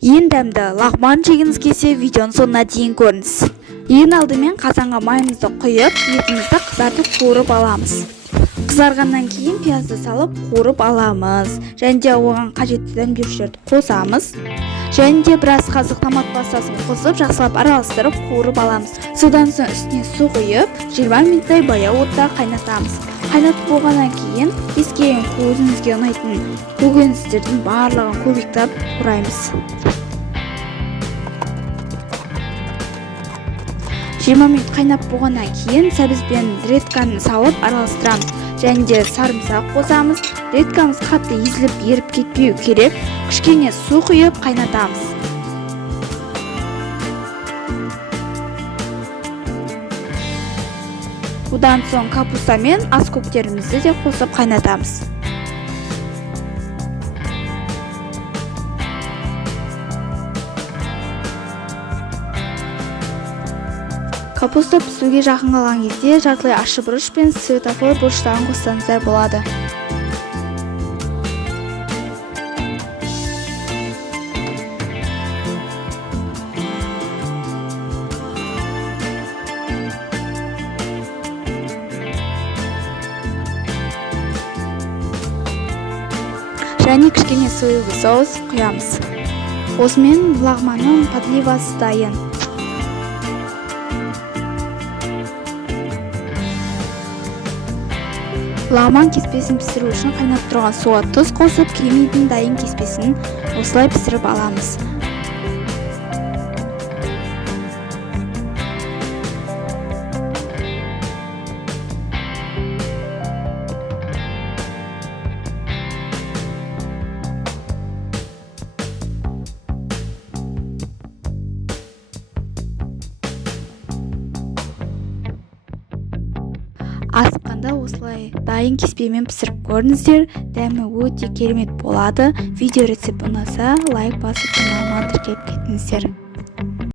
Ең дәмді лағман жегіңіз келсе, видеоның соңына дейін көріңіз. Ең алдымен қазанға майымызды құйып, етімізді қызартып қуырып аламыз. Қызарғаннан кейін пиязды салып қуырып аламыз. Және де оған қажетті дәмдеушілерді қосамыз. Және де біраз қазық томат пастасын қосып, жақсылап араластырып қуырып аламыз. Содан соң үстіне су құйып, 20 минуттай баяу отта қайнатамыз. Қайнатып болғаннан кейін кез келген өзіңізге ұнайтын көкөністердің барлығын көбіктеп құраймыз. 20 минут қайнап болғаннан кейін сәбізбен редьканы салып араластырамыз. Және де сарымсақ қосамыз. Редькамыз қатты езіліп еріп кетпеу керек. Кішкене су құйып қайнатамыз. Одан соң капуста мен аскөктерімізді де қосып қайнатамыз. Капуста пісуге жақын қалған кезде жартылай ащы бұрыш пен светофор бұрыштарын қоссаңыздар болады. Және кішкене соевый соус құямыз. Осымен лағманның подливасы дайын. Лағман кеспесін пісіру үшін қайнап тұрған суға тұз қосып, кремейдің дайын кеспесін осылай пісіріп аламыз. Асыққанда осылай дайын кеспемен пісіріп көріңіздер, дәмі өте керемет болады. Видео рецепт ұнаса, лайк басып, каналыма тіркеліп кетіңіздер.